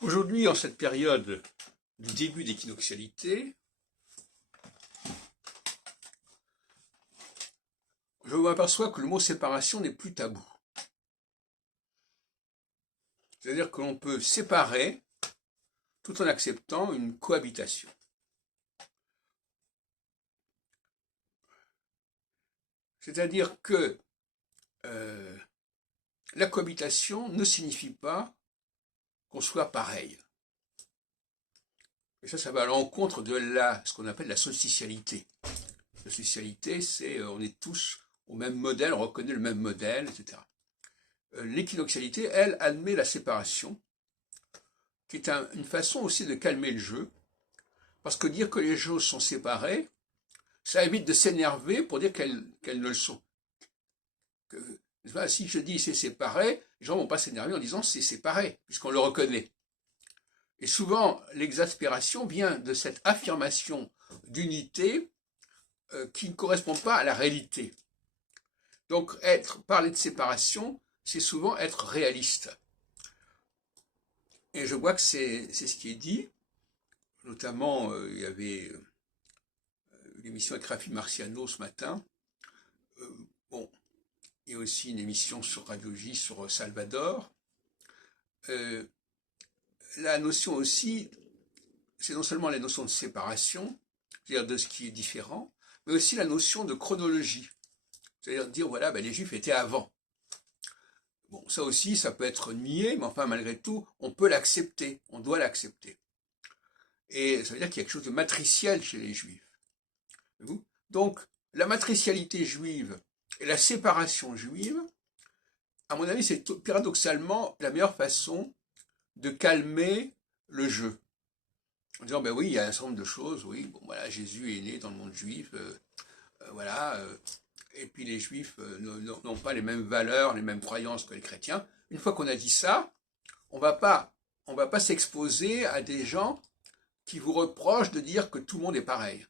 Aujourd'hui, en cette période du début d'équinoxialité, je m'aperçois que le mot séparation n'est plus tabou. C'est-à-dire que l'on peut séparer tout en acceptant une cohabitation. C'est-à-dire que la cohabitation ne signifie pas qu'on soit pareil. Et ça va à l'encontre de ce qu'on appelle la solsticialité. La solsticialité, c'est on est tous au même modèle, on reconnaît le même modèle, etc. L'équinoxialité, elle, admet la séparation, qui est une façon aussi de calmer le jeu, parce que dire que les choses sont séparées, ça évite de s'énerver pour dire qu'elles ne le sont. Si je dis c'est séparé, les gens ne vont pas s'énerver en disant c'est séparé, puisqu'on le reconnaît. Et souvent, l'exaspération vient de cette affirmation d'unité qui ne correspond pas à la réalité. Donc, parler de séparation, c'est souvent être réaliste. Et je vois que c'est ce qui est dit. Notamment, il y avait l'émission avec Rafi Marciano ce matin. Bon, il y a aussi une émission sur Radio J sur Salvador. La notion aussi, c'est non seulement la notion de séparation, c'est-à-dire de ce qui est différent, mais aussi la notion de chronologie. C'est-à-dire dire, voilà, les Juifs étaient avant. Bon, ça aussi, ça peut être nié, mais enfin, malgré tout, on peut l'accepter, on doit l'accepter. Et ça veut dire qu'il y a quelque chose de matriciel chez les Juifs. Donc, la matricialité juive et la séparation juive, à mon avis, c'est paradoxalement la meilleure façon de calmer le jeu. En disant, oui, il y a un certain nombre de choses, oui, bon, voilà, Jésus est né dans le monde juif, et puis les juifs n'ont pas les mêmes valeurs, les mêmes croyances que les chrétiens. Une fois qu'on a dit ça, on va pas s'exposer à des gens qui vous reprochent de dire que tout le monde est pareil.